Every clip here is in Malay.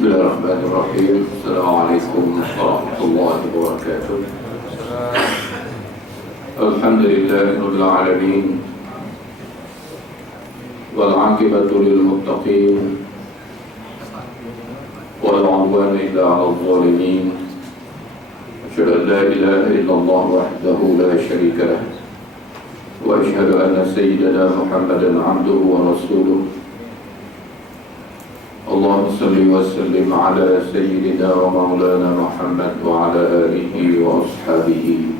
Bismillahirrahmanirrahim. Assalamualaikum warahmatullahi wabarakatuh. Alhamdulillahirabbil alamin. Wal 'aqibatu lil muttaqin. Wala 'udwana illa 'alal zalimin. Asyhadu an la ilaha illallah wahdahu la syarika lah. Wa asyhadu anna sayyidana Muhammadan 'abduhu wa rasuluh. Allahumma salli wa sallim ala sayyidina wa maulana Muhammad wa ala alihi wa ashabihi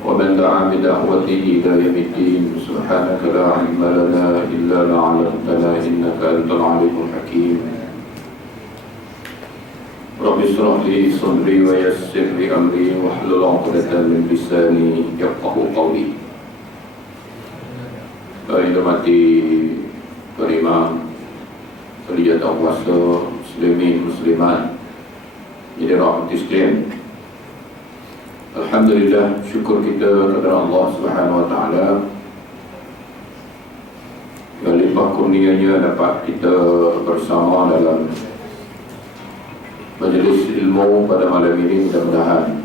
wa man da'a bi da'watihi ila yaumiddin. Subhanaka la 'ilma lana illa ma 'allamtana innaka antal 'alimul hakim. Rabbi shrah li sadri wa yassir li amri wahlul 'uqdatam min lisani yafqahu qawli. Hormati Imam Terlihat puasa muslimin muslimat jadi rahmat sekalian. Alhamdulillah, syukur kita kepada Allah Subhanahu wa taala yang limpah kurnianya dapat kita bersama dalam majlis ilmu pada malam ini. Mudah-mudahan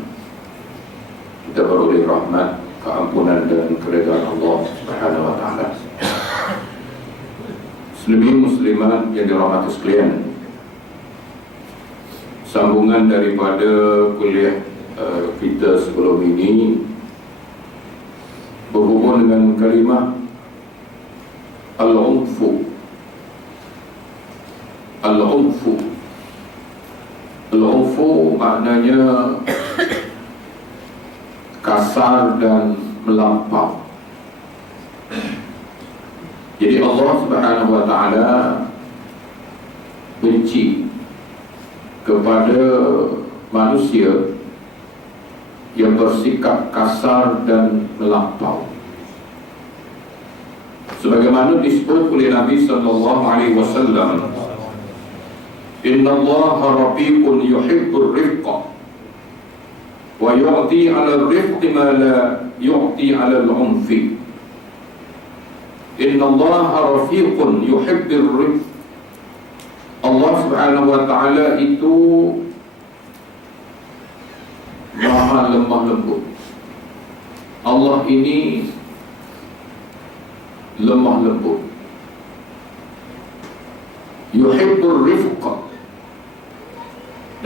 kita beroleh rahmat, keampunan dan keridhaan Allah Subhanahu wa taala. Muslimin muslimat yang dirahmati sekalian, sambungan daripada kuliah kita sebelum ini berhubung dengan kalimah al-unfu. Al-unfu maknanya kasar dan melampau. Jadi Allah Subhanahu wa taala benci kepada manusia yang bersikap kasar dan melampau. Sebagaimana disebut oleh Nabi sallallahu alaihi wasallam, "Innallaha rafiqun yuhibbur rifqa wa yu'ti 'alal rifqi ma la yu'ti 'alal 'unfi." Innallaha rafiqun yuhibbur rifq. Allah Subhanahu wa taala itu maha lemah lembut. Allah ini lemah lembut. Yuhibbur rifq.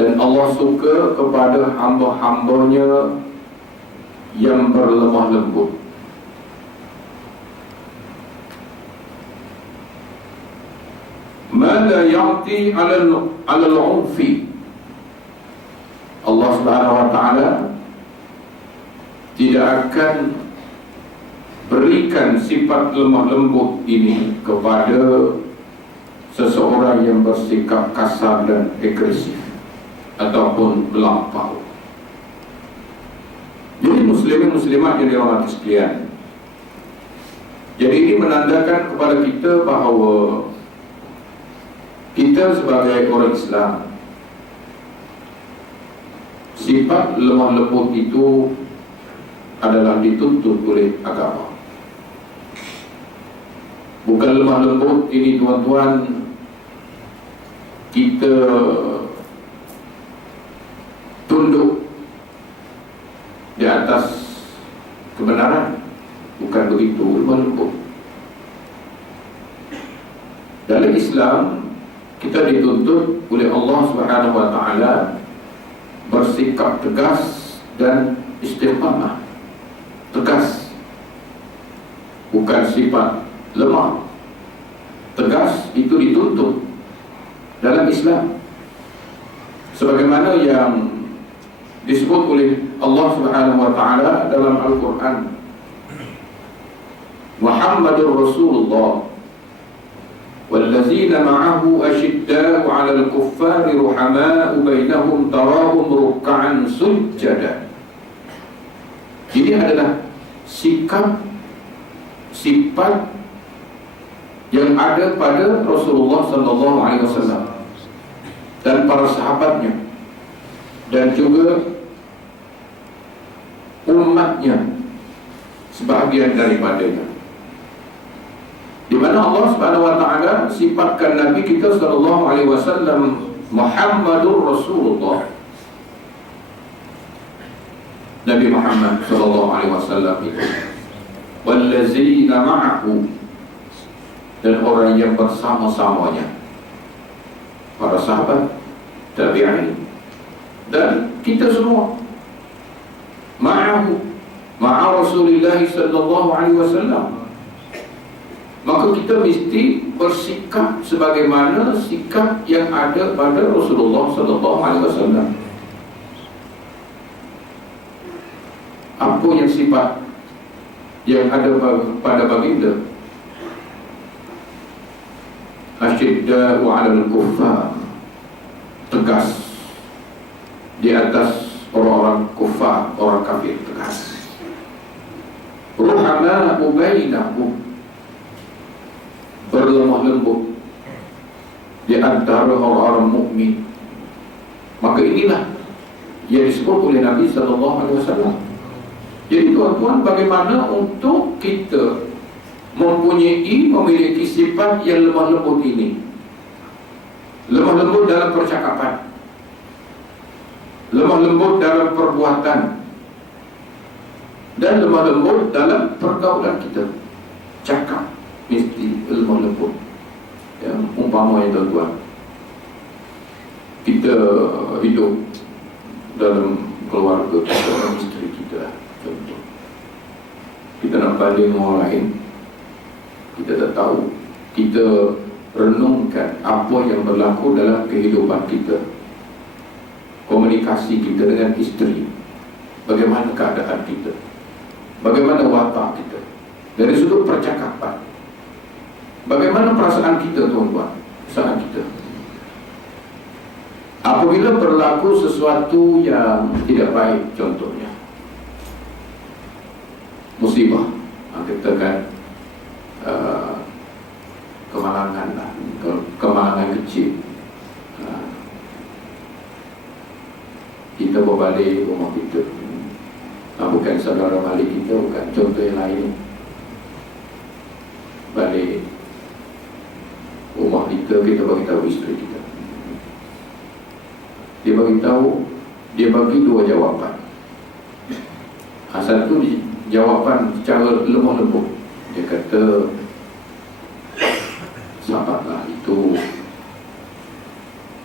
Dan Allah suka kepada hamba-hambanya yang berlemah lembut. Ma la ya'ti 'alal 'unfi. Allah Subhanahu wa taala tidak akan berikan sifat lemah lembut ini kepada seseorang yang bersikap kasar dan agresif ataupun melampau. Jadi muslimin muslimat yang dirahmati sekalian, jadi ini menandakan kepada kita bahawa kita sebagai orang Islam, sifat lemah lembut itu adalah dituntut oleh agama. Bukan lemah lembut ini tuan-tuan kita tunduk di atas kebenaran. Bukan begitu lemah lembut. Dalam Islam kita dituntut oleh Allah Subhanahu wa taala bersikap tegas dan istiqamah. Tegas, bukan sifat lemah. Tegas itu dituntut dalam Islam, sebagaimana yang disebut oleh Allah Subhanahu wa taala dalam Al-Quran. Muhammadur Rasulullah wallazina ma'ahu asyidda'u 'alal kuffari ruhama'u bainahum tarahum ruk'an sujjada. Ini adalah sikap, sifat yang ada pada Rasulullah sallallahu alaihi wasallam dan para sahabatnya dan juga umatnya, sebahagian daripadanya. di mana Allah Subhanahu wa taala sifatkan Nabi kita sallallahu alaihi wasallam Muhammadur Rasulullah, Nabi Muhammad sallallahu alaihi wasallam itu, wallazina ma'ahu, dan orang yang bersama-samanya, para sahabat, tabi'in, dan kita semua. Ma'ahu, ma'a Rasulullah sallallahu alaihi wasallam. Maka kita mesti bersikap sebagaimana sikap yang ada pada Rasulullah sallallahu alaihi wasallam. Apa yang sifat yang ada pada baginda? Asyidda'u 'alal kuffar, tegas di atas orang-orang kufar, orang kafir, tegas. Ruhama'u bainahum, berlemah lembut di antara orang-orang mukmin. Maka inilah yang disebut oleh Nabi sallallahu alaihi wasallam. Jadi tuan-tuan, bagaimana untuk kita memiliki sifat yang lemah lembut ini? Lemah lembut dalam percakapan, lemah lembut dalam perbuatan, dan lemah lembut dalam pergaulan kita. Cakap mesti lemah lembut. Ya, umpamanya tuan-tuan, kita hidup dalam keluarga kita, isteri kita, contoh, kita nak banding orang lain, kita tak tahu. Kita renungkan apa yang berlaku dalam kehidupan kita, komunikasi kita dengan isteri, bagaimana keadaan kita, bagaimana watak kita dari sudut percakapan, bagaimana perasaan kita, tuan-tuan, perasaan kita. Apabila berlaku sesuatu yang tidak baik, contohnya musibah, kita kan kemalangan lah, kemalangan kecil, kita berbalik rumah kita, bukan saudara balik kita, bukan, contoh yang lain, balik rumah kita, kita bagi tahu isteri kita, dia bagi dua jawapan. Satu jawapan secara lemah lembut, dia kata, sabarlah, itu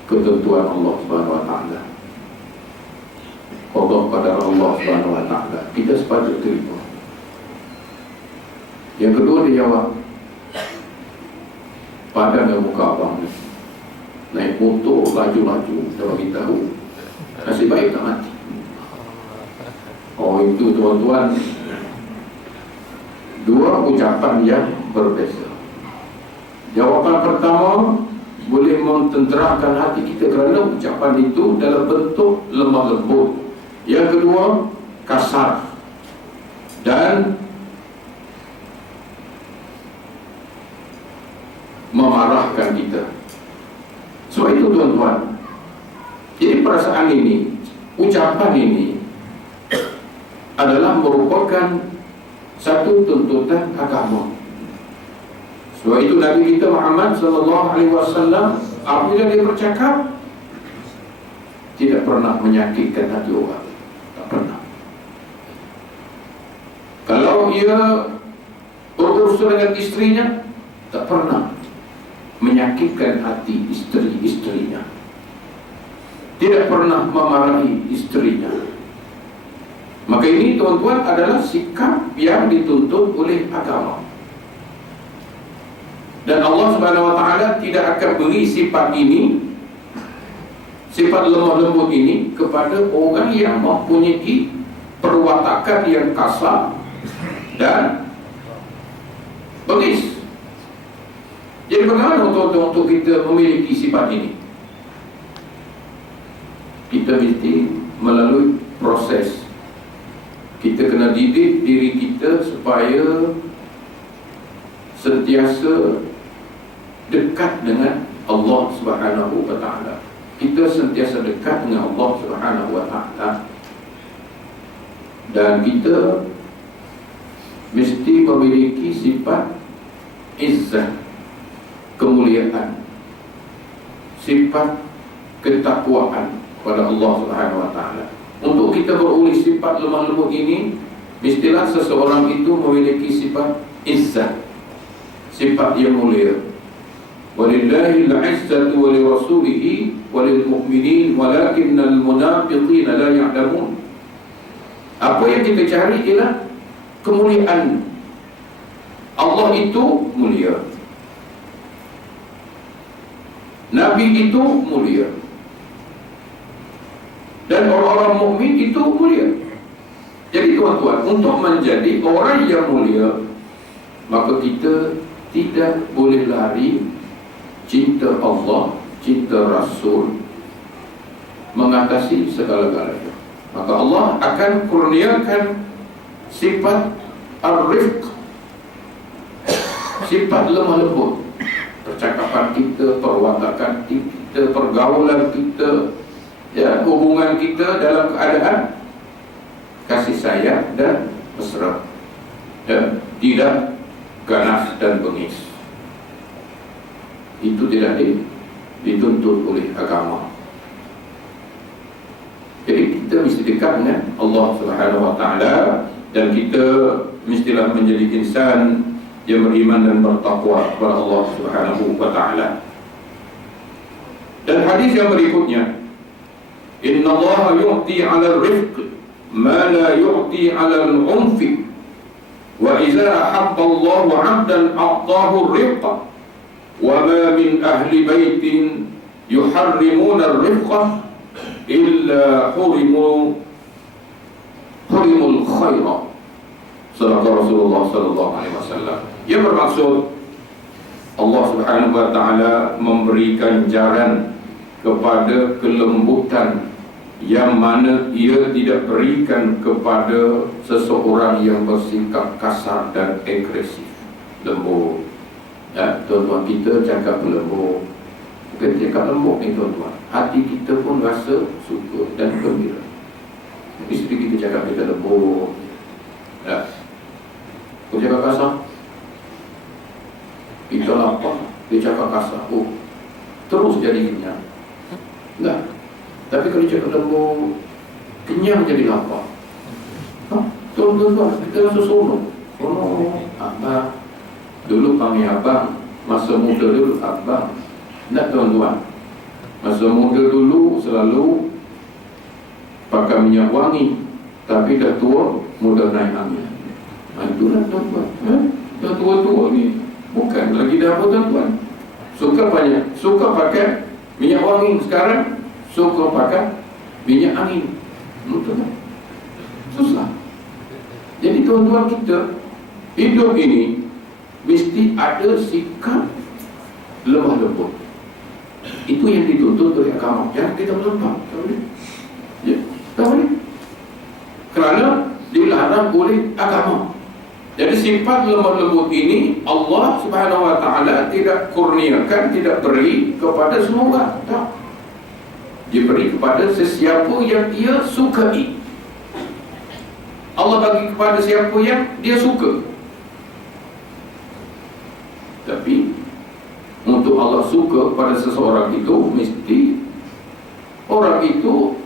ketentuan Allah Subhanahu wa taala, qada qadar Allah Subhanahu wa taala, kita sepatutnya terima. Yang kedua dia jawab, padan muka abang ni, naik motor laju-laju, dia bagi tahu, nasib baik tak mati. Oh, itu tuan-tuan, dua ucapan yang berbeza. Jawapan pertama boleh mententeramkan hati kita kerana ucapan itu dalam bentuk lemah lembut. Yang kedua, kasar dan memarahkan kita. Sebab itu tuan-tuan, jadi perasaan ini, ucapan ini adalah merupakan satu tuntutan agama. Sebab itu Nabi kita Muhammad sallallahu alaihi wasallam apabila dia bercakap tidak pernah menyakitkan hati orang, tak pernah. Kalau ia berurusan dengan istrinya, tak pernah menyakitkan hati isteri-istrinya, tidak pernah memarahi istrinya. Maka ini tuan-tuan adalah sikap yang dituntut oleh agama. Dan Allah Subhanahu wa taala tidak akan beri sifat ini, sifat lemah lembut ini, kepada orang yang mempunyai perwatakan yang kasar dan bengis. Jadi bagaimana untuk kita memiliki sifat ini? Kita mesti melalui proses. Kita kena didik diri kita supaya sentiasa dekat dengan Allah Subhanahu wa taala. Kita sentiasa dekat dengan Allah Subhanahu wa taala, dan kita mesti memiliki sifat izzah, kemuliaan, sifat ketakwaan kepada Allah Subhanahu wa taala. Untuk kita beroleh sifat lemah lembut ini, mestilah seseorang itu memiliki sifat izzat, sifat yang mulia. Walillahi al-izzatu wa lirasulihi wa lilmu'minin walakinnal munafiqina la ya'lamun. Apa yang kita cari ialah kemuliaan. Allah itu mulia, Nabi itu mulia, dan orang-orang mukmin itu mulia. Jadi tuan-tuan, untuk menjadi orang yang mulia, maka kita tidak boleh lari cinta Allah, cinta Rasul mengatasi segala-galanya. Maka Allah akan kurniakan sifat ar-rifq, sifat lemah lembut. Percakapan kita, perwatakan kita, pergaulan kita, ya, hubungan kita dalam keadaan kasih sayang dan mesra, dan tidak ganas dan bengis. Itu tidak dituntut oleh agama. Jadi kita mesti dekat dengan Allah Subhanahu wa taala, dan kita mestilah menjadi insan yang beriman dan bertakwa kepada Allah Subhanahu wa taala. Dan hadis yang berikutnya, Inna Allah yu'ti 'ala al-rifq ma la yu'ti 'ala al-'unf, wa idza ahabba Allah 'abdan a'tahu ar-rifqa, wa ma min ahli baitin yuharrimuna ar-rifqa illa hurimul khaira. Sadaqah Rasulullah sallallahu alaihi wasallam. Yang bermaksud Allah Subhanahu wa taala memberikan jaran kepada kelembutan yang mana ia tidak berikan kepada seseorang yang bersikap kasar dan agresif, lembut. Ya, tuan-tuan, kita cakap lembut, bukan cakap lembut ni tuan-tuan, hati kita pun rasa suka dan gembira. Isteri kita cakap kita lembut, ya. Kau cakap kasar, kita lapar, dia cakap kasar, oh, terus jadi kenyang. Enggak. Tapi kalau cakap lembut, kenyang jadi lapar. Tuan-tuan, kita rasa seronok. Abang, dulu panggil abang, masa muda dulu abang. Tak tuan-tuan, masa muda dulu selalu pakai minyak wangi, tapi dah tua mudah naik angin. Itulah tuan-tuan, dah tua-tua ni bukan lagi dah apa tuan-tuan. Suka pakai minyak wangi, sekarang suka pakai minyak angin. Betul tak? Susah. Jadi tuan-tuan, kita hidup ini mesti ada sikap lemah lembut. Itu yang dituntut oleh agama. Jangan kita melempar, tak boleh. Ya, tak boleh. Kerana dilarang oleh agama. Jadi sifat lemah lembut ini Allah Subhanahu wa taala tidak kurniakan, tidak beri kepada semua orang. Tak. Dia beri kepada sesiapa yang dia sukai. Allah bagi kepada siapa yang dia suka. Tapi untuk Allah suka pada seseorang itu, mesti orang itu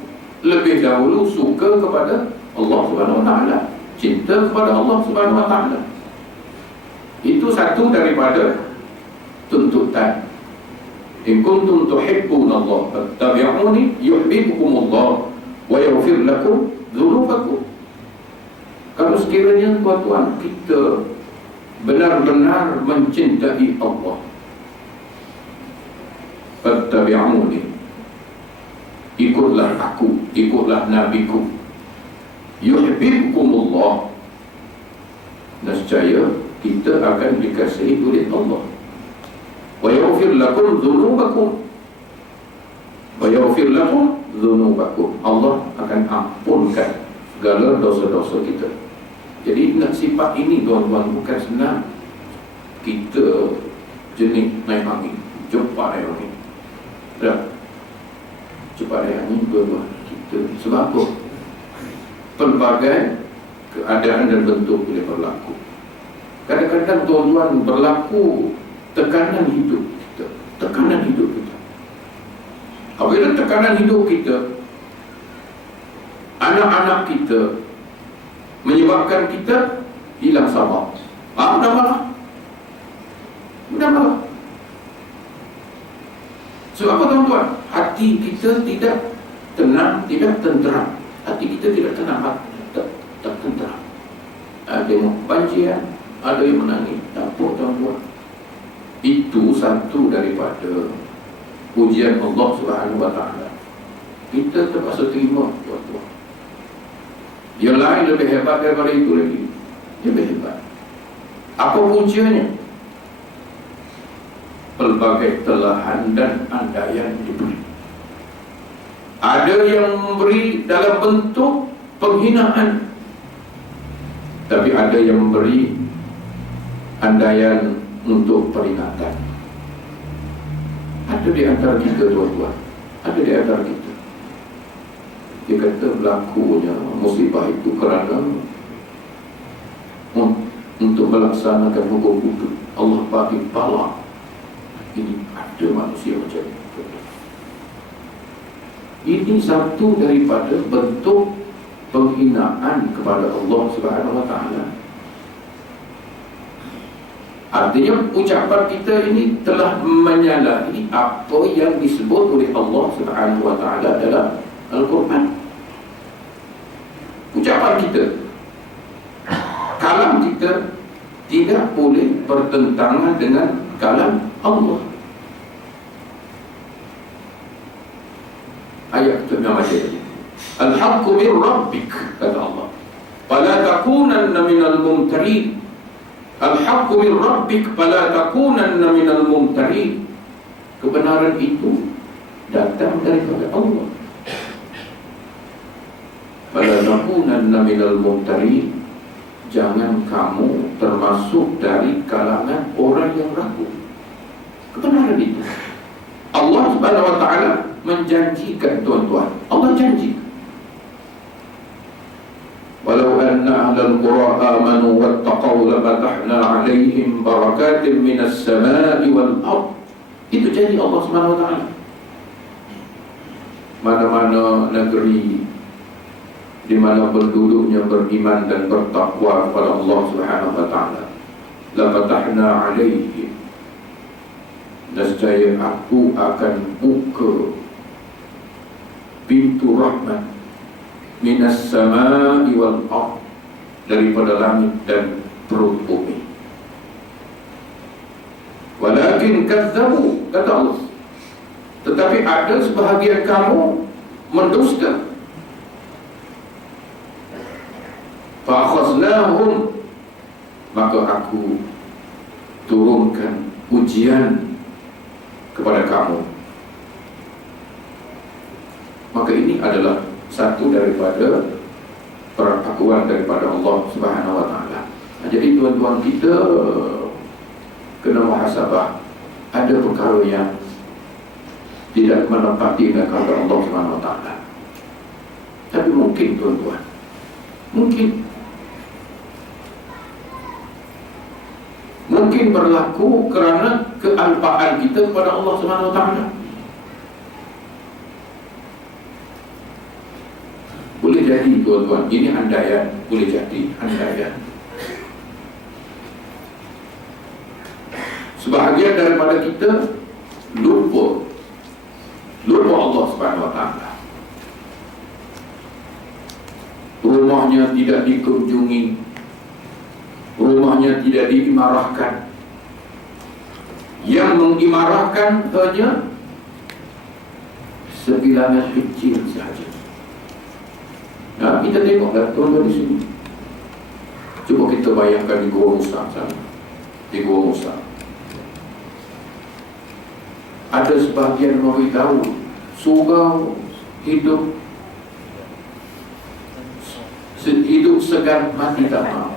lebih dahulu suka kepada Allah Subhanahu wa taala, cinta kepada Allah Subhanahu wa taala. Itu satu daripada tuntutan. In kuntum tuhibbuna Allah fattabi'uni yuhibbukumullah wa yaghfir lakum dzunubakum. Kalau sekiranya tuan-tuan kita benar-benar mencintai Allah, fattabi'uni, ikutlah aku, ikutlah nabiku, yuhibbukumullah, nescaya kita akan dikasihi oleh Allah. Wa yaghfir lakum dzunubakum, wa yaghfir lakum dzunubakum, Allah akan ampunkan segala dosa-dosa kita. Jadi nak sifat ini tuan-tuan bukan senang. Kita jenis naik angin, cepat naik angin. Tak? Cepat naik angin tuan-tuan. Kita sebab apa? Pelbagai keadaan dan bentuk boleh berlaku. Kadang-kadang tuan-tuan berlaku tekanan hidup kita, tekanan hidup kita. Apabila tekanan hidup kita, anak-anak kita, menyebabkan kita hilang sabar, mudah marah. Sebab apa tuan-tuan? Hati kita tidak tenang, tidak tenteram. Hati kita tidak tenang, tak tenteram. Ada yang banjian, ada yang menangis. Tak apa tuan-tuan. Itu satu daripada ujian Allah Subhanahu Wa Taala. Kita terpaksa terima tuan-tuan. Yang lain lebih hebat daripada itu lagi. Lebih hebat. Apa puncanya? Pelbagai telahan dan andaian diberi. Ada yang memberi dalam bentuk penghinaan, tapi ada yang memberi andaian untuk peringatan. Ada di antara kita tuan-tuan, ada di antara kita. Dia kata berlakunya musibah itu kerana untuk melaksanakan hukum-hukum Allah bagi bala. Ini ada manusia macam itu. Ini satu daripada bentuk penghinaan kepada Allah Subhanahu Wa Taala. Artinya ucapan kita ini telah menyalahi apa yang disebut oleh Allah Subhanahu Wa Taala dalam Al-Quran. Ucapan kita, kalam kita tidak boleh bertentangan dengan kalam Allah. Ayat itu nama dia, Al-haqqu min rabbik, kata Allah, fala takunanna minal mumtarin. Al-haqqu min rabbik fala takunanna minal mumtarin. Kebenaran itu datang daripada Allah. Fala takunanna minal mumtarin. Jangan kamu termasuk dari kalangan orang yang ragu. Kebenaran itu Allah Subhanahu Wa Taala menjanjikan tuan-tuan. Allah janji, walau anna ahlal qura amanu wattaqaw lafatahna alaihim barakatin minas samai wal ard. Itu janji Allah Subhanahu Wa Taala. Mana-mana negeri di mana penduduknya beriman dan bertakwa kepada Allah Subhanahu Wa Taala, lafatahna alaihim, nescaya aku akan buka pintu rahmat minas samai wal ard, daripada langit dan perut bumi. Walakin kadzabu, kata Allah, tetapi ada sebahagian kamu mendusta. Fa'akhaznahum, maka aku turunkan ujian kepada kamu. Maka ini adalah satu daripada perlakuan daripada Allah Subhanahu Wa Taala. Jadi tuan-tuan, kita kena muhasabah. Ada perkara yang tidak menepati kata Allah Subhanahu Wa Taala. Tapi mungkin tuan-tuan, mungkin berlaku kerana kealpaan kita kepada Allah Subhanahu Wa Taala. Boleh jadi tuan-tuan, ini andaian, boleh jadi andaian. Sebahagian daripada kita lupa Allah Subhanahu Wa Taala. Rumahnya tidak dikunjungi, rumahnya tidak diimarahkan. Yang mengimarahkan hanya sebilangan kecil sahaja. Nah, kita tengoklah tuan-tuan di sini. Cuba kita bayangkan di Gua Musa sana. Di Gua Musa ada sebahagian orang tahu surau hidup segan mati tak mau.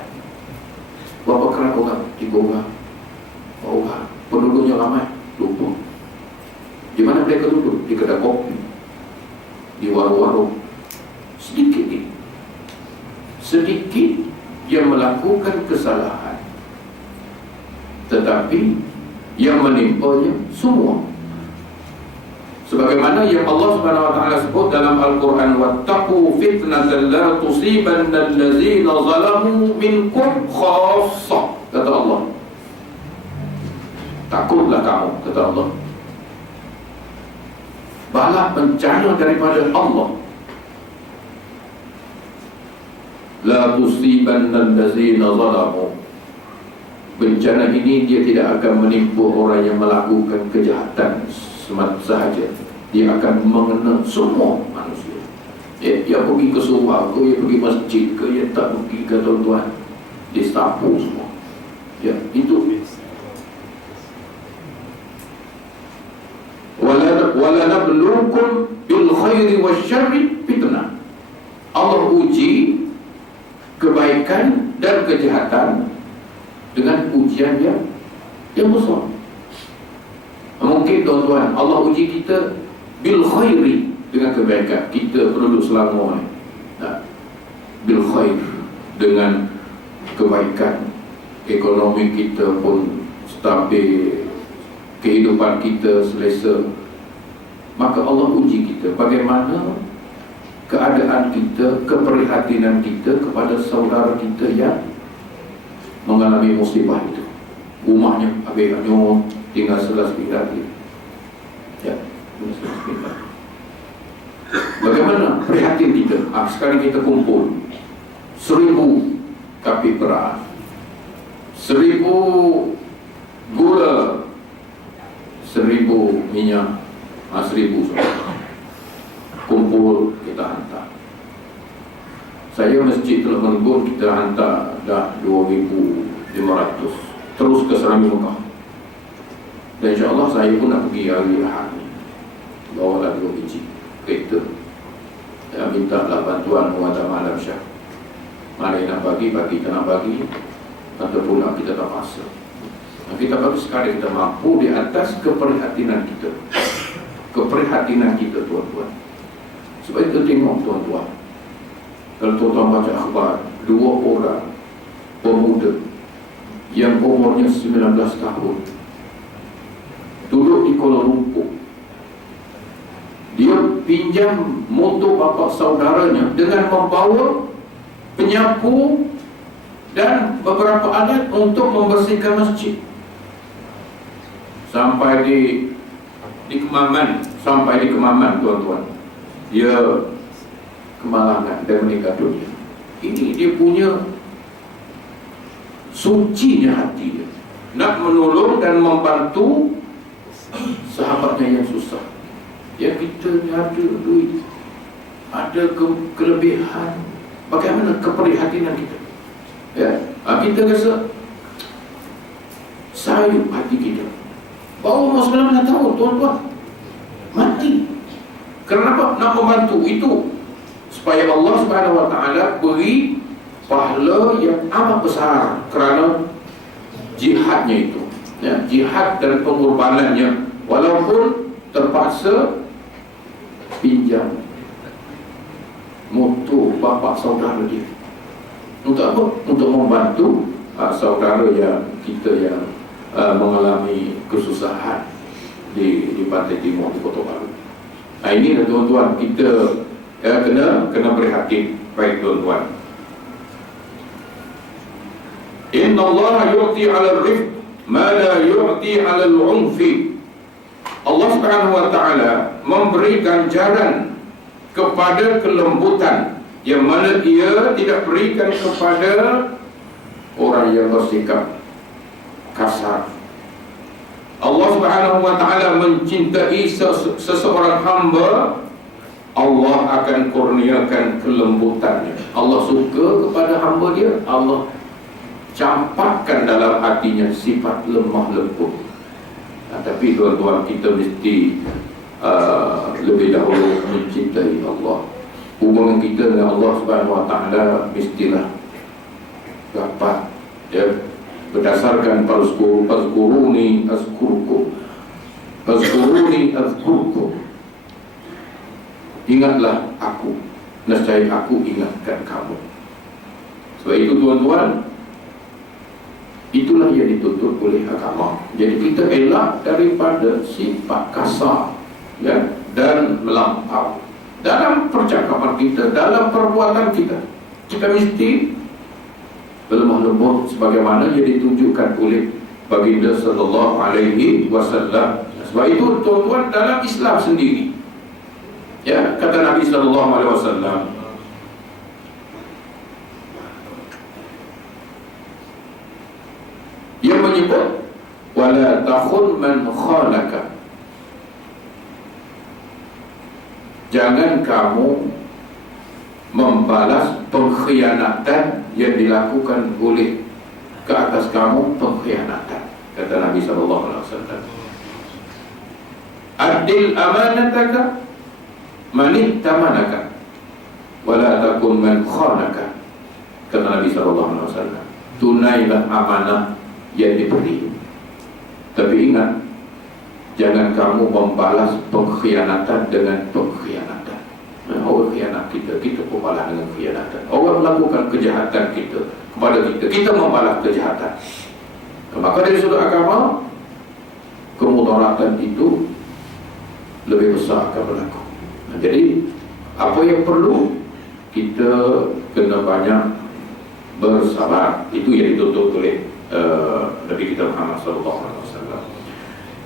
Berapa kerana orang di Gua, orang penduduknya ramai, lupa. Di mana mereka duduk? Di kedai kopi, di warung-warung. Sedikit yang melakukan kesalahan, tetapi yang menimpanya Sebagaimana yang Allah Subhanahu wa taala sebut dalam Al-Qur'an, wattaqu fitnatan la tusibanna allazina zalamu minkum khassah. Kata Allah, takutlah kamu, kata Allah, bala bencana daripada Allah. La tusibanna allazina zalamu. Bencana ini dia tidak akan menimpa orang yang melakukan kejahatan semata sahaja. Dia akan mengena semua manusia. Dia pergi ke surau ke, dia pergi masjid ke, dia tak pergi ke tuan-tuan, dia sapu semua. Ya, itu. Wala nabluukum bil khairi wasyarri fitnah. Allah uji kebaikan dan kejahatan dengan ujian yang besar. Mungkin tuan-tuan, Allah uji kita bil khairi, dengan kebaikan. Kita penduduk Selangor bil khair, dengan kebaikan. Ekonomi kita pun stabil, kehidupan kita selesa. Maka Allah uji kita bagaimana keadaan kita, keprihatinan kita kepada saudara kita yang mengalami musibah itu. Rumahnya habis hanyut, tinggal 11 bilik. Ya, 11 bilik. Bagaimana prihatin kita? Sekarang kita kumpul 1000 kapik beras, 1000 gula, 1000 minyak, 1000 kumpul, kita hantar. Saya masjid Teluk Melbourne, kita hantar dah 2,500 terus ke Serambi Mekah. Dan insyaAllah saya pun nak pergi hari Ahad ni, bawalah 2 biji kereta. Ya, mintalah bantuan Muazzam Malam Syah. Mari nak bagi, tak nak bagi, nanti pulang kita tak paksa. Kita bagi sekali kita mampu di atas keprihatinan kita. Keprihatinan kita, tuan-tuan. Sebab kita tengok, tuan-tuan, kalau tuan-tuan baca akhbar, 2 orang pemuda yang umurnya 19 tahun duduk di Kuala Lumpur. Dia pinjam motor bapa saudaranya dengan membawa penyapu dan beberapa alat untuk membersihkan masjid. Sampai di Kemaman, tuan-tuan, dia kemalangan dan meninggal dunia. Ini dia punya sucinya hati dia, nak menolong dan membantu sahabatnya yang susah. Ya, kita ni ada duit, ada kelebihan, bagaimana keprihatinan kita? Ya, kita rasa sayup hati kita. Baru umur 19 tahun, tuan-tuan, mati. Kenapa? Nak membantu itu supaya Allah Subhanahu wa taala beri pahala yang amat besar kerana jihadnya itu. Ya, jihad dan pengorbanannya, walaupun terpaksa pinjam motor bapa saudara dia. Untuk apa? Untuk membantu saudara yang kita yang mengalami kesusahan di Pantai Timur, di Kota Baru. Ini tuan-tuan, kita kena prihatin. Baik, tuan-tuan, Inna Allah yu'ti 'ala al-rifq ma la yu'ti 'ala al-'unfi. Allah Subhanahu wa taala memberi ganjaran kepada kelembutan yang mana Ia tidak berikan kepada orang yang bersikap kasar. Allah Subhanahu wa taala mencintai seseorang hamba, Allah akan kurniakan kelembutannya. Allah suka kepada hamba dia, Allah campakkan dalam hatinya sifat lemah lembut. Tapi tuan-tuan, kita mesti lebih dahulu mencintai Allah. Hubungan kita dengan Allah Subhanahu wa taala mestilah dapat, ya, berdasarkan fazkuruni azkurkum, ingatlah aku, nescaya aku ingatkan kamu. Sebab itu, tuan-tuan, itulah yang dituntut oleh agama. Jadi kita elak daripada sifat kasar, ya, dan melampau. Dalam percakapan kita, dalam perbuatan kita, kita mesti berlemah lembut sebagaimana yang ditunjukkan oleh baginda sallallahu alaihi wasallam. Sebab itu tuan-tuan, dalam Islam sendiri, ya, kata Nabi sallallahu alaihi wasallam, yang menyebut wala takhun man khanaka, jangan kamu membalas pengkhianatan yang dilakukan oleh ke atas kamu pengkhianatan, kata Nabi sallallahu alaihi wasallam. Adil amanataka man ittamanaka wala takun man khanaka, kata Nabi sallallahu alaihi wasallam. Tunailah amanah yang diberi, tapi ingat, jangan kamu membalas pengkhianatan dengan pengkhianatan. Orang khianat kita, kita membalas dengan khianatan. Orang melakukan kejahatan kita kepada kita, kita membalas kejahatan. Maka dari sudut agama, kemudaratan itu lebih besar akan berlaku. Jadi apa yang perlu, kita kena banyak bersabar. Itu yang dituntut oleh Nabi kita Muhammad SAW.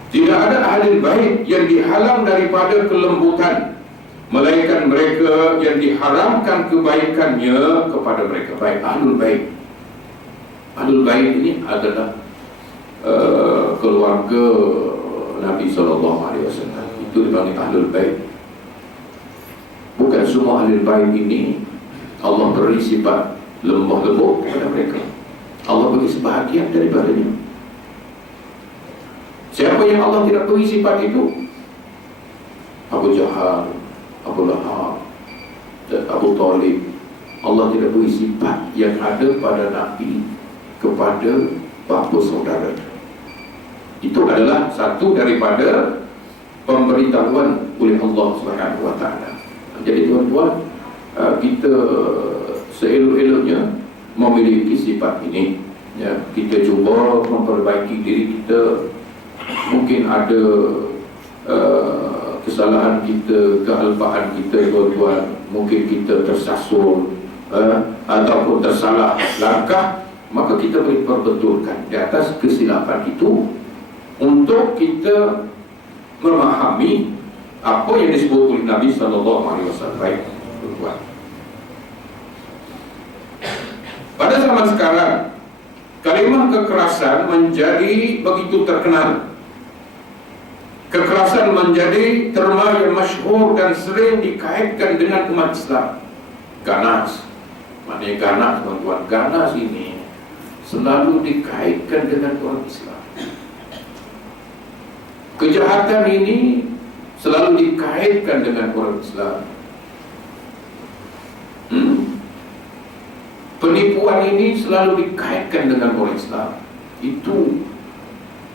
Tidak ada ahli baik yang dihalang daripada kelembutan, melainkan mereka yang diharamkan kebaikannya kepada mereka. Baik, ahlul baik. Ahlul baik ini adalah keluarga Nabi SAW. Itu dipanggil ahlul baik. Bukan semua ahlul baik ini Allah beri sifat lembah lembut kepada mereka. Allah beri sebahagian daripadanya. Siapa yang Allah tidak beri sifat itu? Abu Jahal, Abu Lahab, Abu Talib. Allah tidak beri sifat yang ada pada Nabi kepada bapa saudara. Itu adalah satu daripada pemberitahuan oleh Allah Subhanahu wa taala. Jadi tuan-tuan, kita seelok-eloknya memiliki sifat ini, ya. Kita cuba memperbaiki diri kita. Mungkin ada kesalahan kita, kealpaan kita, tuan-tuan. Mungkin kita tersasul ataupun tersalah langkah, maka kita boleh perbetulkan di atas kesilapan itu untuk kita memahami apa yang disebut oleh Nabi sallallahu alaihi wasallam. Baik, tuan-tuan. Pada zaman sekarang, kalimah kekerasan menjadi begitu terkenal. Kekerasan menjadi terma yang masyhur dan sering dikaitkan dengan umat Islam. Ganas, maknanya ganas, tuan-tuan. Ganas ini selalu dikaitkan dengan orang Islam. Kejahatan ini selalu dikaitkan dengan orang Islam. Penipuan ini selalu dikaitkan dengan orang Islam. Itu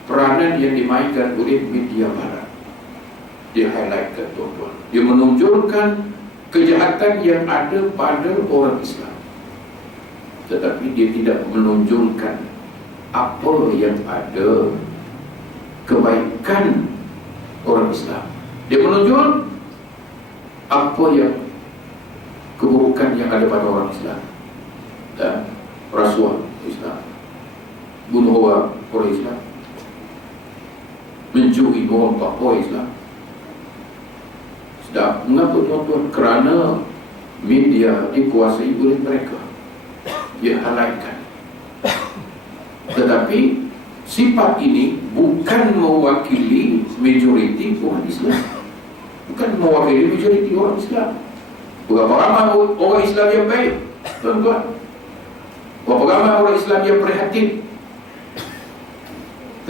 peranan yang dimainkan oleh media barat. Dia highlightkan, tuan-tuan. Dia menunjukkan kejahatan yang ada pada orang Islam, tetapi dia tidak menunjukkan apa yang ada kebaikan orang Islam. Dia menunjuk apa yang keburukan yang ada pada orang Islam. Dan rasuah Islam, bunuh orang Islam, mencuri orang Islam. Sedap. Mengapa, tuan-tuan? Kerana media dikuasai oleh mereka. Dia halaikan. Tetapi sifat ini bukan mewakili majoriti orang Islam. Bukan mewakili majoriti orang Islam. Berapa ramai orang Islam yang baik, tuan-tuan? Berapa ramai orang Islam yang prihatin?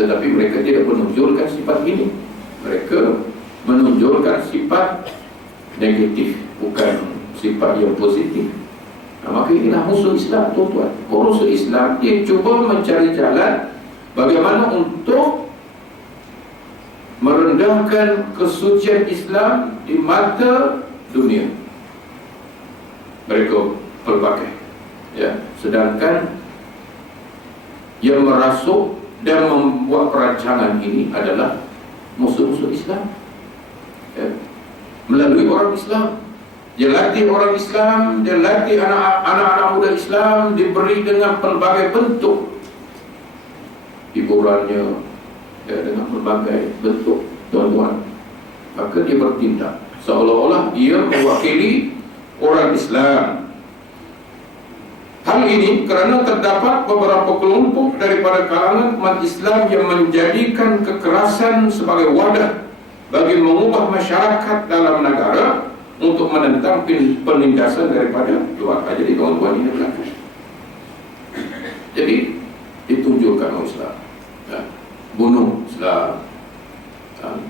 Tetapi mereka tidak menunjukkan sifat ini. Mereka menunjukkan sifat negatif, bukan sifat yang positif. Maka inilah musuh Islam, tuan-tuan. Musuh Islam, dia cuba mencari jalan bagaimana untuk merendahkan kesucian Islam di mata dunia. Mereka pelbagai, ya. Sedangkan yang merasuk dan membuat perancangan ini adalah musuh-musuh Islam, ya. melalui orang Islam. Dia latih orang Islam, dia latih anak-anak muda Islam, diberi dengan pelbagai bentuk hiburannya, ya, dengan pelbagai bentuk, tuan-tuan. Maka dia bertindak seolah-olah dia mewakili orang Islam. Hal ini kerana terdapat beberapa kelompok daripada kalangan umat Islam yang menjadikan kekerasan sebagai wadah bagi mengubah masyarakat dalam negara untuk menentang penindasan daripada luar. Jadi tuan-tuan, ini berlaku. Jadi ditunjukkan oleh Islam, ya, bunuh Islam,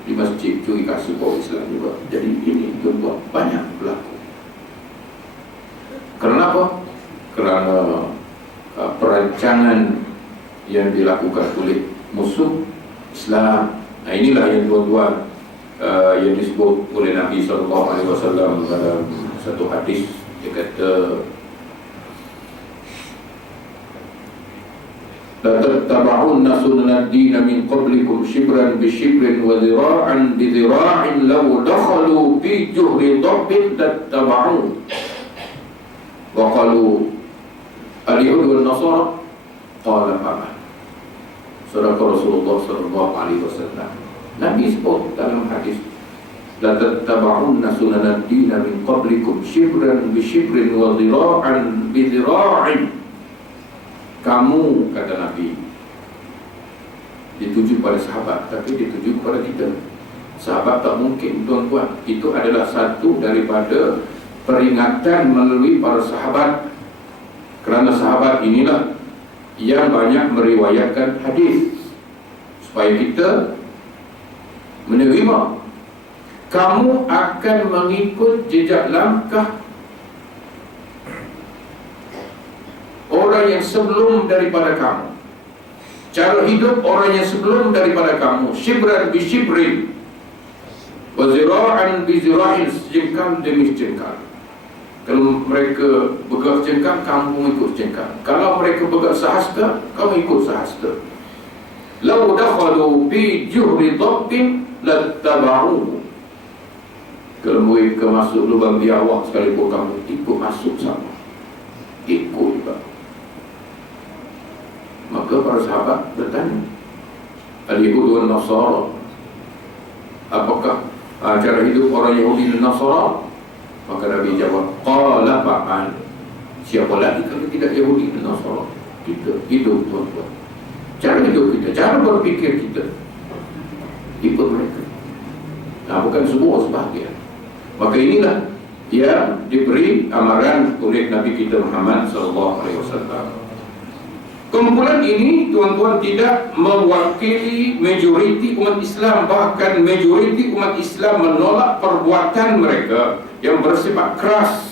di masjid curi kasut oleh Islam juga. Jadi ini tuan-tuan banyak berlaku. Kenapa? Kerana perancangan yang dilakukan oleh musuh Islam. Nah, inilah yang tuan-tuan yang disebut oleh Nabi SAW dalam satu hadis. Dia kata, la tattaba'unna sunanad din min qablikum shibran bi shibrin wa dhira'an bi dhira'in law dakhalu fi juhri dhabbin tattaba'un. Wa qalu al-yahud wal nasara qala aman. Sadaqa Rasulullah SAW. Nabi sebut dalam hadis, la tattaba'unna sunanad din min qablikum shibran bi shibrin wa dhira'an bi dhira'in. Kamu, kata Nabi, dituju pada sahabat, tapi dituju kepada kita. Sahabat tak mungkin, tuan-tuan. Itu adalah satu daripada peringatan melalui para sahabat. Kerana sahabat inilah yang banyak meriwayatkan hadis, supaya kita menerima. Kamu akan mengikut jejak langkah orang yang sebelum daripada kamu, cara hidup orang yang sebelum daripada kamu. Shibran bi shibrin wa zira'an bi zira'in, jengkal demi jengkal. Kalau mereka bergerak jengkal, kamu ikut jengkal. Kalau mereka bergerak sehasta, kamu ikut sehasta. Lau dakhalu bi juhri dhabbin lattaba'u. Kalau mereka masuk lubang biawak sekalipun, kamu ikut masuk sama, ikut juga. Maka para sahabat bertanya, al-yahud wal nasara, apakah cara hidup orang Yahudi dan Nasara? Maka Nabi jawab, qala fa'al. Siapa lagi kalau tidak Yahudi dan Nasara? Kita hidup, tuan-tuan. Cara hidup kita, cara berfikir kita, ikut mereka. Nah, bukan semua, sebahagian. Maka inilah yang diberi amaran oleh Nabi kita Muhammad SAW. Kumpulan ini, tuan-tuan, tidak mewakili majoriti umat Islam. Bahkan majoriti umat Islam menolak perbuatan mereka yang bersifat keras,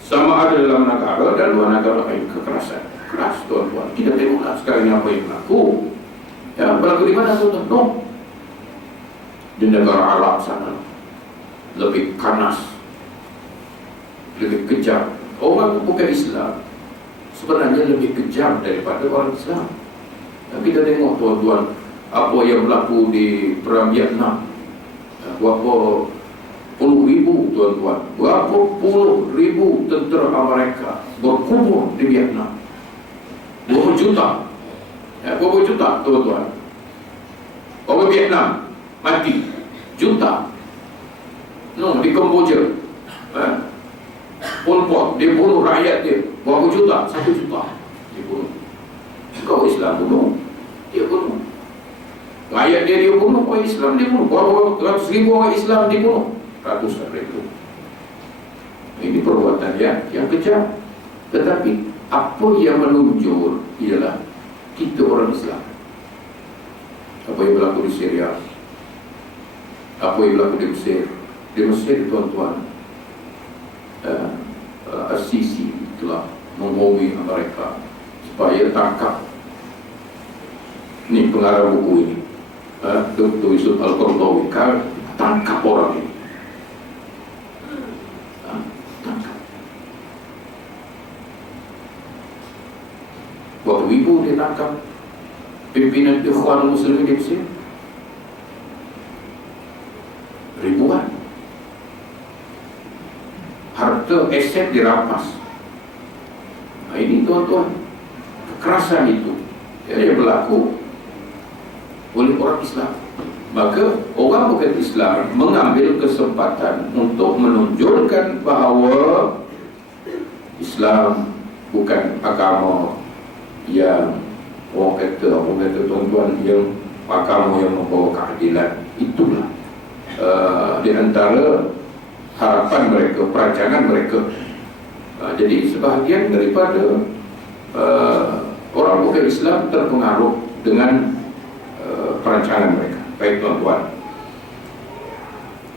sama ada dalam negara dan luar negara. Kekerasan keras, tuan-tuan. Kita tengoklah sekarang apa yang berlaku. Ya, berlaku di mana, tuan-tuan? No. Di negara Arab sana lebih panas, lebih kejam. Orang bukan Islam sebenarnya lebih kejam daripada orang Islam. Dan kita tengok, tuan-tuan, apa yang berlaku di perang Vietnam. Berapa puluh ribu, tuan-tuan, berapa puluh ribu tentera Amerika berkubur di Vietnam. Berapa juta, berapa juta, tuan-tuan. Orang Vietnam mati, juta. No, di Kamboja, Pol Pot, dia bunuh rakyat dia. Berapa juta? 1 juta dia bunuh. Kau Islam bunuh, dia bunuh. Rakyat dia bunuh, orang Islam dia bunuh. Berapa ratus ribu orang Islam dibunuh? Ratusan ribu. Ini perbuatan yang kejam. Tetapi apa yang menunjuk ialah kita orang Islam. Apa yang berlaku di Syria, apa yang berlaku di Mesir. Di Mesir, tuan-tuan, Al-Sisi telah menghubungi mereka supaya tangkap ni pengarah buku ini, Dr. Yusuf Al-Qaradawi. Tangkap orang ini, tangkap. Berapa ribu dia tangkap pimpinan Ikhwan Muslimin di Mesir? Ribuan. harta aset dirampas. Ini tuan-tuan, kekerasan itu yang berlaku oleh orang Islam. Maka orang bukan Islam mengambil kesempatan untuk menunjukkan bahawa Islam bukan agama yang orang kata tuan-tuan, yang agama yang membawa keadilan. Itulah di antara harapan mereka, perancangan mereka. Jadi sebahagian daripada orang bukan Islam terpengaruh dengan perancangan mereka. Baik tuan-tuan,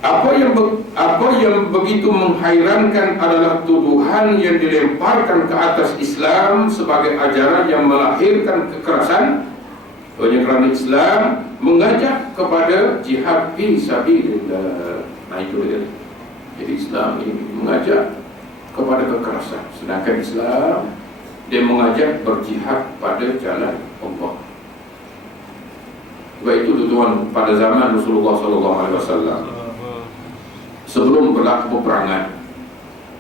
apa yang begitu menghairankan adalah tuduhan yang dilemparkan ke atas Islam sebagai ajaran yang melahirkan kekerasan. Oleh kerana Islam mengajak kepada jihad fi sabilillah. Nah itu dia. Jadi Islam ini mengajak kepada kekerasan, sedangkan Islam dia mengajak berjihad pada jalan Allah. Sebab itu tuan, pada zaman Rasulullah SAW, sebelum berlaku peperangan,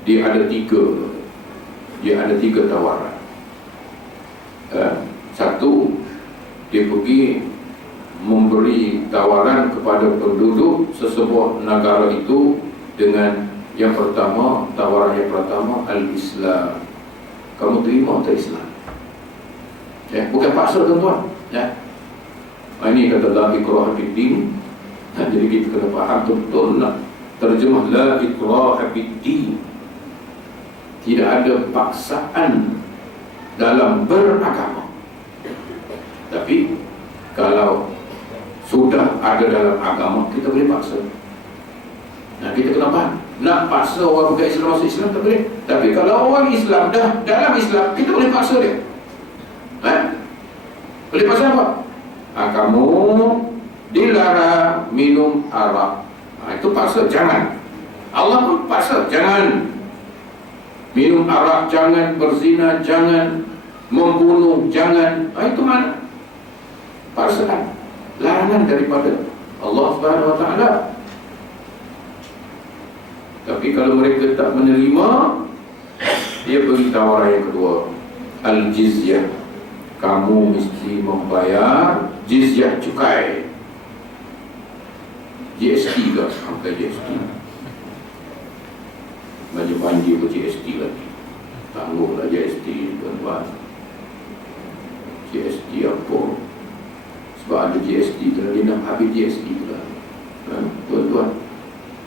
dia ada tiga tawaran. Satu, dia pergi memberi tawaran kepada penduduk sesebuah negara itu dengan yang pertama, tawaran yang pertama al-Islam. Kamu terima atau Islam? Ya, bukan paksa tuan-tuan. Ya. Ini kata la ikraha fid din. Jadi kita kena faham betul lah terjemah la ikraha fid din. Tidak ada paksaan dalam beragama. Tapi kalau sudah ada dalam agama, kita boleh paksa. Nah, kita kena faham. Nak paksa orang bukan Islam masuk Islam tak boleh. Tapi kalau orang Islam dah dalam Islam, kita boleh paksa dia. Boleh paksa apa? Kamu dilarang minum arak. Itu paksa, jangan. Allah pun paksa, jangan minum arak, jangan berzina, jangan membunuh, jangan. Itu mana? Paksaan, larangan daripada Allah Subhanahu Wa Taala. Tapi kalau mereka tak menerima, dia beri tawaran yang kedua, al-jizyah. Kamu mesti membayar jizyah, cukai. GST ke? Angka GST. Macam banjir ke GST lagi. Tangguhlah GST, tuan-tuan. GST apa? Sebab ada GST tu lah, dia nak habis GST tu lah. Tuan-tuan,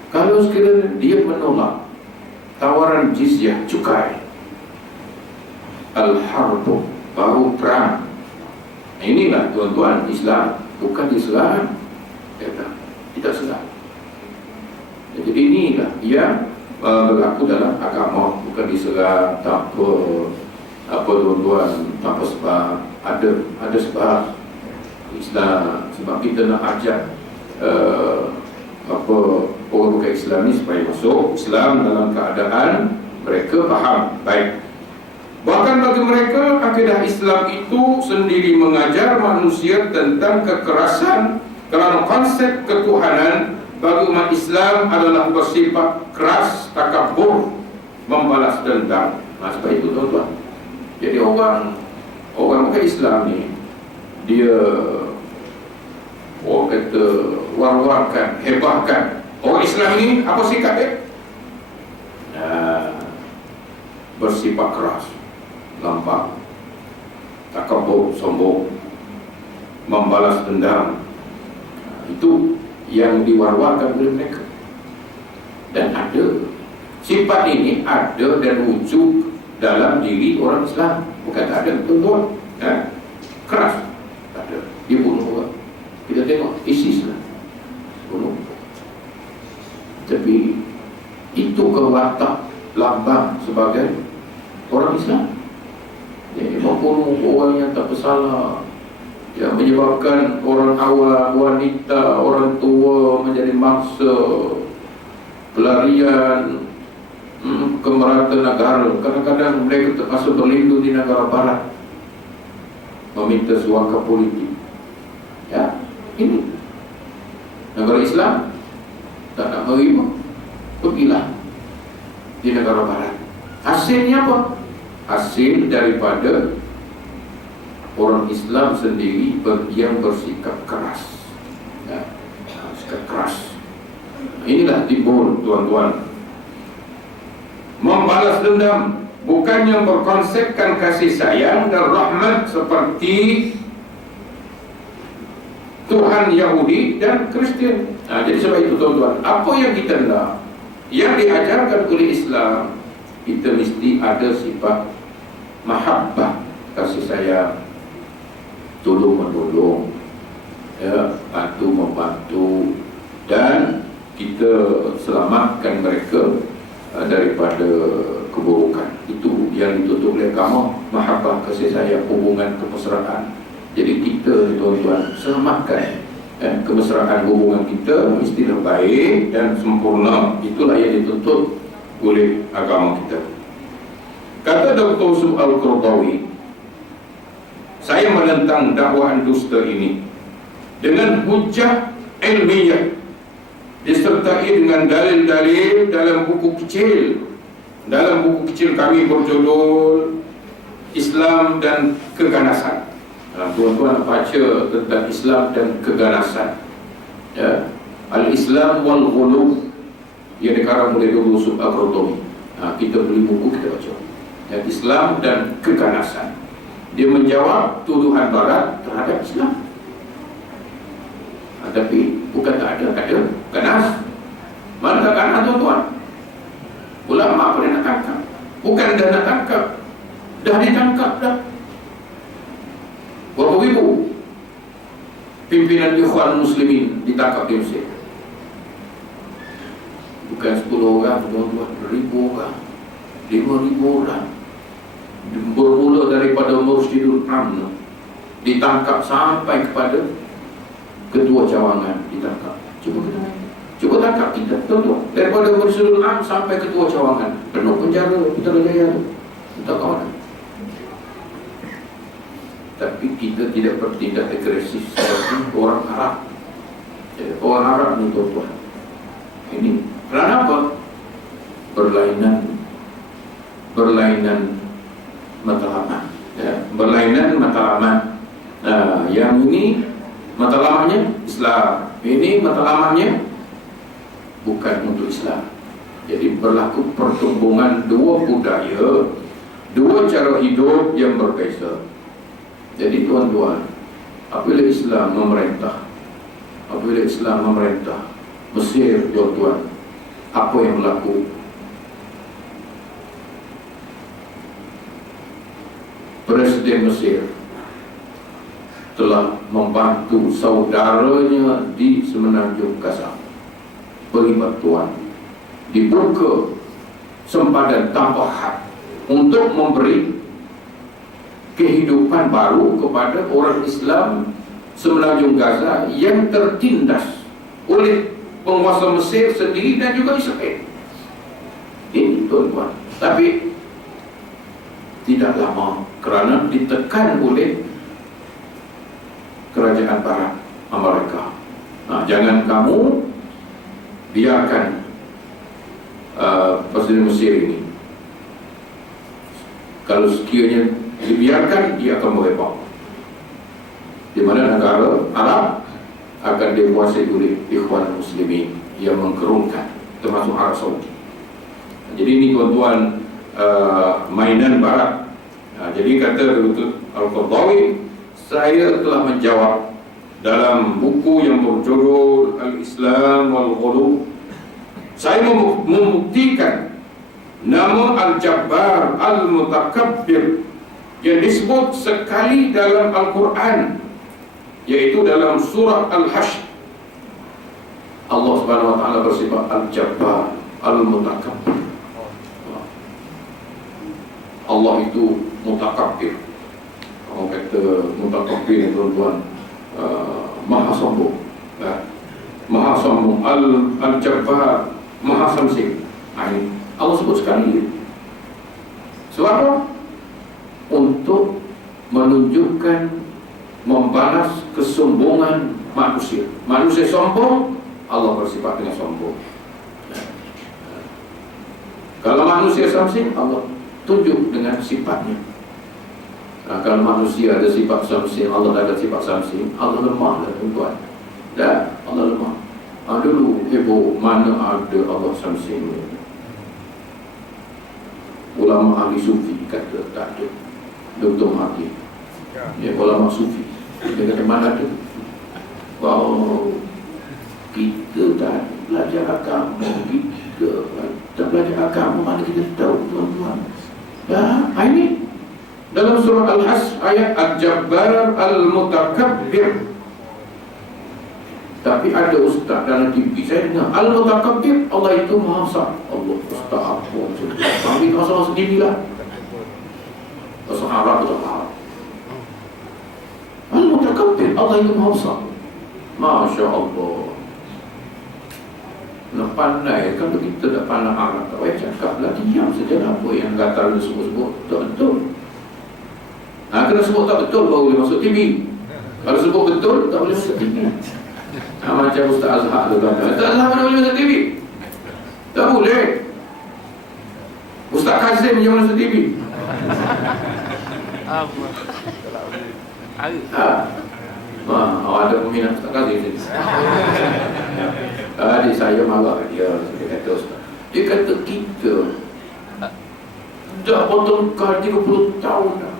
kalau sekiranya dia menolak tawaran jizyah, cukai, al-harbu, baru perang. Inilah tuan-tuan, Islam bukan Islam tidak sedap. Jadi inilah yang berlaku dalam agama, bukan Islam. Tak apa tuan-tuan, tak apa sebab. Ada sebab Islam, sebab kita nak ajak orang bukan Islam ni supaya masuk Islam dalam keadaan mereka faham baik. Bahkan bagi mereka, akidah Islam itu sendiri mengajar manusia tentang kekerasan, kerana konsep ketuhanan bagi umat Islam adalah bersifat keras, takabur, membalas dendam. Sebab itu tuan-tuan, jadi orang bukan Islam ni, dia orang kata war-warkan, hebahkan. Orang Islam ni apa sikap dia? Bersifat keras, lampak, takabur, sombong, membalas dendam. Itu yang diwar-warkan oleh mereka. Dan ada sifat ini, ada dan wujud dalam diri orang Islam. Bukan tak ada, betul-betul keras, ada. Dia bunuh orang. Kita tengok ISIS lah, bunuh. Tapi itu kewatak lambang sebagai orang Islam. Jadi membunuh orang yang tak bersalah, yang menyebabkan orang awam, wanita, orang tua menjadi mangsa pelarian ke merata negara. Kadang-kadang mereka terpaksa berlindung di negara barat, meminta suaka politik. Ya, ini negara Islam tak nak menerima, pergilah di negara barat. Hasilnya apa? Hasil daripada orang Islam sendiri yang bersikap keras, ya, sikap keras. Inilah timbul, tuan-tuan, membalas dendam bukannya berkonsepkan kasih sayang dan rahmat seperti Tuhan Yahudi dan Kristen. Jadi sebab itu, tuan-tuan, apa yang kita nak, yang diajarkan oleh Islam, kita mesti ada sifat mahabbah, kasih sayang, tolong menolong, ya, bantu membantu, dan kita selamatkan mereka daripada keburukan. Itu yang ditutup oleh agama, mahabbah, kasih sayang, hubungan kemesraan. Jadi kita, tuan-tuan, selamatkan kemesraan hubungan kita mestilah baik dan sempurna. Itulah yang dituntut oleh agama kita. Kata Dr. Yusuf Al-Qaradawi, saya menentang dakwaan dusta ini dengan hujah ilmiah disertai dengan dalil-dalil dalam buku kecil. Dalam buku kecil kami berjudul Islam dan Keganasan. Tuan-tuan baca tentang Islam dan keganasan, ya. Al-Islam wal Ghulu yang dikarang oleh Dr. Yusuf Al-Qaradawi. Kita beli buku, kita baca, ya, Islam dan Keganasan. Dia menjawab tuduhan Barat terhadap Islam. Tapi bukan tak ada ganas. Mana tak ganas, tuan-tuan? Ulama apa dia nak tangkap? Bukan dah nak tangkap, dah ditangkap dah. Berapa ribu pimpinan Ikhwan Muslimin ditangkap di Mesir? Bukan 10 orang, tuan-tuan, ribu orang, 5,000 orang. Bermula daripada Mursyidul Amn ditangkap sampai kepada ketua cawangan ditangkap. Cuba tangkap kita, tuan-tuan, daripada Mursyidul Amn sampai ketua cawangan, penuh penjara Putrajaya tu. Entah ke mana. Tapi kita tidak bertindak agresif seperti orang Arab. Jadi orang Arab ni, tuan-tuan, ini kerana apa? Berlainan matlamat, ya, berlainan matlamat. Yang ini matlamatnya Islam, ini matlamatnya bukan untuk Islam. Jadi berlaku pertumbungan dua budaya, dua cara hidup yang berbeza. Jadi, tuan-tuan, apabila Islam memerintah Mesir, tuan-tuan, apa yang berlaku? Presiden Mesir telah membantu saudaranya di Semenanjung Gaza, beri bantuan, dibuka sempadan tanpa had untuk memberi kehidupan baru kepada orang Islam Semenanjung Gaza yang tertindas oleh penguasa Mesir sendiri dan juga Israel. Ini, tuan-tuan. Tapi tidak lama kerana ditekan oleh kerajaan Barat Amerika. Jangan kamu biarkan Presiden Mesir ini. Kalau sekiranya dibiarkan, dia akan merebak, di mana negara Arab akan dikuasai oleh Ikhwan Muslimin yang mengkerungkan, termasuk Arab Saudi. Jadi ini, tuan-tuan, mainan Barat. Jadi kata Dr. Al-Qaradawi, saya telah menjawab dalam buku yang berjudul Al-Islam wal Ghulu. Saya membuktikan nama Al-Jabbar Al-Mutakabbir yang disebut sekali dalam Al-Quran, yaitu dalam surah Al-Hashr. Allah Subhanahu wa taala bersifat Al-Jabbar Al-Mutakabbir. Allah itu mutakabbir. Orang kata mutakabbir, tuan-tuan, maha sombong, maha sombong. Al-Jabbar, maha samsing. Allah sebut sekali. Sebab apa? Untuk menunjukkan, membalas kesombongan manusia. Manusia sombong, Allah bersifat dengan sombong. Kalau manusia samsing, Allah tunjuk dengan sifatnya. Kalau manusia ada sifat samsing, Allah ada sifat samsing, Allah lemah lah tuan-tuan. Dan Allah lemah. Dulu heboh, mana ada Allah samsing. Ulama ahli sufi kata tak ada. Dr. Mahathir, dia ulama sufi, dia kata mana ada. Wow, kita tak belajar agama, kita tak belajar agama, mana kita tahu tuan-tuan. Ini dalam surah Al-Hasr ayat Al-Jabbar Al-Mutakabbir. Tapi ada ustaz dalam TV saya dengar Al-Mutakabbir, Allah itu Maha Esa. Allah, ustaz apa macam tu? Ambil masalah sendirilah. Bahasa Arab atau Arab. Al-Mutakabbir, Allah itu Maha Esa. Masya Allah. Nak pandai, kalau kita tak pandai Arab, tak payah cakap lah, diam saja apa yang gatal sebut-sebut tak betul. Kena sebut tak betul baru boleh masuk TV. Kalau sebut betul, tak boleh masuk TV. Macam Ustaz Azhar tu kata, Ustaz Azhar mana boleh masuk TV? Tak boleh. Ustaz Kazim yang masuk TV. Ada peminat Ustaz Kazim sini. Adik saya marah dia kata Ustaz. Dia kata kita dah potong kal 30 tahun dah.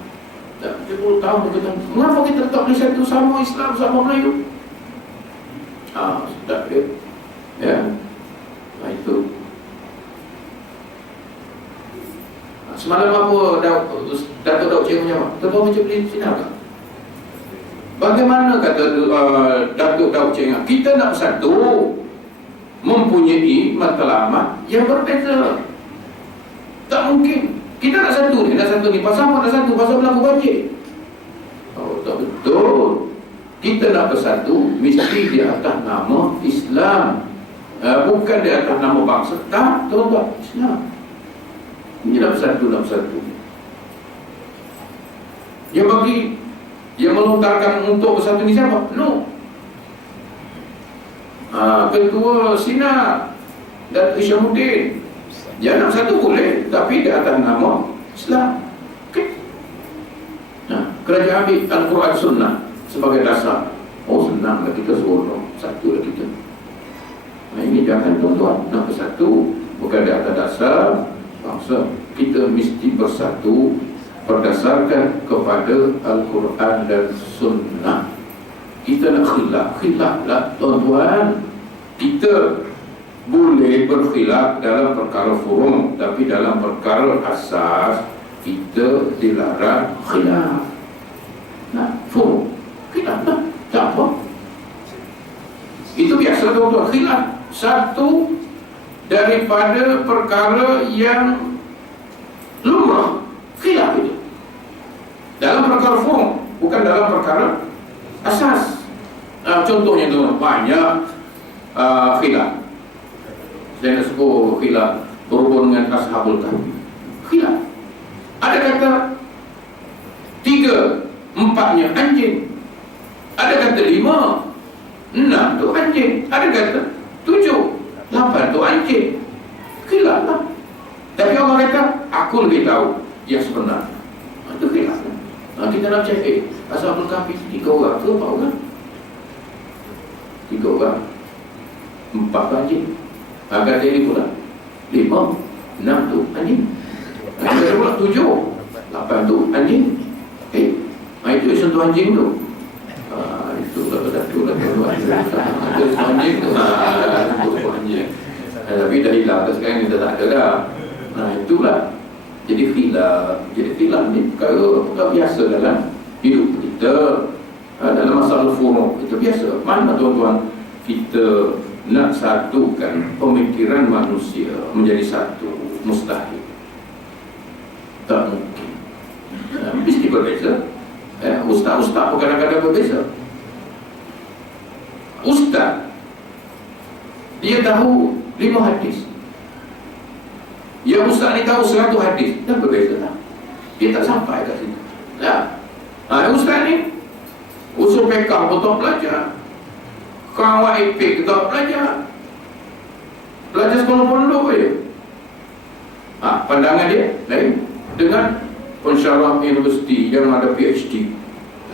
Dah 30 tahun dia kata, mengapa kita tak boleh satu sama Islam sama Melayu? Sudah dia. Ya. Itu. Semalam apa Datuk Daud Cik menjawab? Tuan-tuan macam di sini tak? Bagaimana kata Datuk Daud Cik, kita nak bersatu, mempunyai matlamat yang berbeza. Tak mungkin. Kita nak satu ni, pasal apa nak satu? Pasal berlaku banjir. Tak betul. Kita nak bersatu mesti di atas nama Islam, bukan di atas nama bangsa. Tak, tuan-tuan, Islam. Ini nak bersatu. Yang melontarkan untuk bersatu ni siapa? No. Ketua Sinar Datuk Isyamuddin, dia nak bersatu boleh, tapi di atas nama Islam. Okay. Kerajaan ambil Al-Quran Sunnah sebagai dasar. Senanglah kita seronok, satulah kita. Ini jangan tuan-tuan, nak bersatu bukan di atas dasar bangsa. Kita mesti bersatu berdasarkan kepada Al-Quran dan Sunnah. Kita nak khilaf lah tuan-tuan. Kita boleh berkhilaf dalam perkara furu', tapi dalam perkara asas kita dilarang khilaf. Furu' khilaf lah, tak apa. Itu biasa tuan-tuan, khilaf satu daripada perkara yang lumrah. Khilaf itu dalam perkara furu', bukan dalam perkara asas. Contohnya tu banyak khilaf. Saya nak sebut khilaf berhubung dengan Ashabul Kahfi. Khilaf. Ada kata 3/4 anjing. Ada kata 5/6 tu anjing. Ada kata 7/8 tu anjing. Khilaf lah. Tapi Allah kata, aku lebih tahu yang sebenar. Itu khilaf. Kita nak cek, Ashabul Kahfi 3 orang ke 4 orang? 3 orang, 4 anjing. Agak jadi pula 5/6 tu anjing. Ada pula 7/8 tu anjing. Itu sentuh anjing tu. Itu lah tu lah itu anjing tu. Itu anjing. Tapi dah hilang sekarang, kita tak ada dah. Itulah. Jadi khilaf ni perkara biasa dalam hidup kita, dalam masalah furu'. Itu biasa. Mana tuan-tuan kita nak satukan pemikiran manusia menjadi satu? Mustahil. Tak mungkin. Mesti berbeza. Ustaz-ustaz pun kadang-kadang berbeza. Ustaz, dia tahu 5 hadis. Yang ustaz ni tahu 100 hadis. Dan berbeza tak? Dia tak sampai kat situ. Ustaz ni usul pekah pun tak belajar. Kawan IP kita belajar sekolah pondok je. Pandangan dia lain dengan pensyarah universiti yang ada PhD.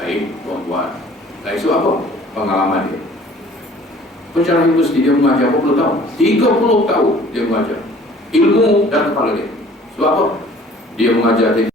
Lain, tuan-tuan. Lain sebab apa? Pengalaman dia. Pensyarah universiti dia mengajar berapa puluh tahun? 30 tahun dia mengajar. Ilmu dalam kepala dia. Sebab apa? Dia mengajar di